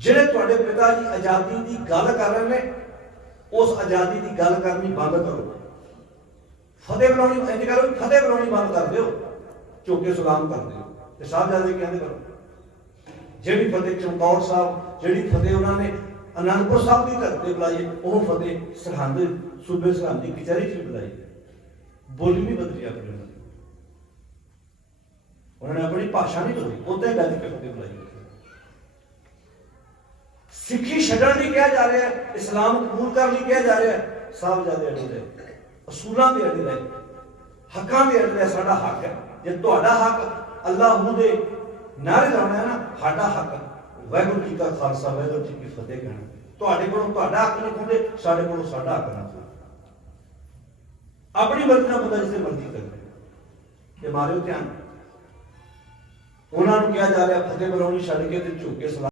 ਜਿਹੜੇ ਤੁਹਾਡੇ ਪਿਤਾ ਜੀ ਆਜ਼ਾਦੀ ਦੀ ਗੱਲ ਕਰ ਰਹੇ ਨੇ, ਉਸ ਆਜ਼ਾਦੀ ਦੀ ਗੱਲ ਕਰਨੀ ਬੰਦ ਕਰੋ। ਫਤਿਹ ਬਣਾਉਣੀ ਇੰਜ ਕਰੋ ਫਤਿਹ ਬਣਾਉਣੀ ਬੰਦ ਕਰ ਦਿਓ ਚੋਕੇ ਸਲਾਮ ਕਰ ਦਿਓ। ਤੇ ਸਾਹਿਬਜ਼ਾਦੇ ਕਹਿੰਦੇ ਕਰੋ, ਜਿਹੜੀ ਫਤਿਹ ਚਮਕੌਰ ਸਾਹਿਬ, ਜਿਹੜੀ ਫਤਿਹ ਉਹਨਾਂ ਨੇ ਅਨੰਦਪੁਰ ਸਾਹਿਬ ਦੀ ਧਰਤੀ ਬੁਲਾਈ, ਉਹ ਫਤਿਹ ਸਰਹੰਦ, ਸੂਬੇ ਸਰਹੰਦ ਦੀ ਕਚਹਿਰੀ 'ਚ ਬੁਲਾਈ। ਬੋਲੀ ਨਹੀਂ ਬਦਲੀ ਆਪਣੀ ਉਹਨਾਂ ਨੇ ਆਪਣੀ ਭਾਸ਼ਾ ਨਹੀਂ ਬਦਲੀ ਉਹਦੇ ਗੱਲ ਕਰਕੇ ਬੁਲਾਈ। ਸਿੱਖੀ ਛੱਡਣ ਲਈ ਕਿਹਾ ਜਾ ਰਿਹਾ ਹੈ ਇਸਲਾਮ ਕਬੂਲ ਕਰਨ ਲਈ ਕਿਹਾ ਜਾ ਰਿਹਾ ਹੈ ਸਾਹਿਬਜ਼ਾਦੇ ਅੜੀ ਦੇ ਅਸੂਲਾਂ ਦੇ ਅੜੀ ਦੇ ਹੱਕਾਂ ਦੇ ਅੜੀ ਦੇ ਸਾਡਾ ਹੱਕ ਹੈ। ਜੇ ਤੁਹਾਡਾ ਹੱਕ ਅੱਲਾਹ ਦੇ ਨਾਰੇ ਲਾਉਣਾ ਹੈ ਨਾ, ਸਾਡਾ ਹੱਕ ਵਾਹਿਗੁਰੂ ਜੀ ਕਾ ਖਾਲਸਾ, ਵਾਹਿਗੁਰੂ ਜੀ ਕੀ ਫਤਿਹ ਕਹਿਣਾ। ਤੁਹਾਡੇ ਕੋਲੋਂ ਤੁਹਾਡਾ ਹੱਕ ਨਹੀਂ ਖੁੰਦੇ ਸਾਡੇ ਕੋਲੋਂ ਸਾਡਾ ਹੱਕ ਨਾ ਖੁੰਦੇ ਆਪਣੀ ਮਰਜ਼ੀ ਨਾਲ ਬੰਦਾ ਜਿਸੇ ਮਰਜ਼ੀ ਕਰੇ। ਤੇ ਮਾਰਿਓ ਧਿਆਨ। ਉਹਨਾਂ ਨੂੰ ਕਿਹਾ ਜਾ ਰਿਹਾ, ਫਤਿਹ ਬੁਲਾਉਣੀ ਛੱਡ ਕੇ ਤੇ ਝੁੱਕ ਕੇ